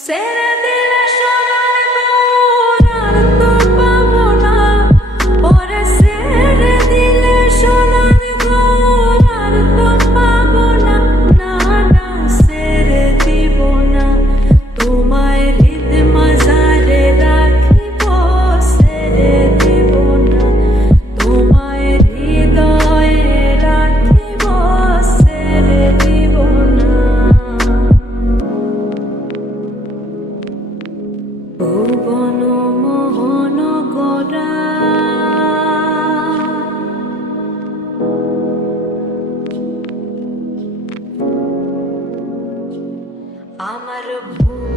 Serenade. আমার ভুবন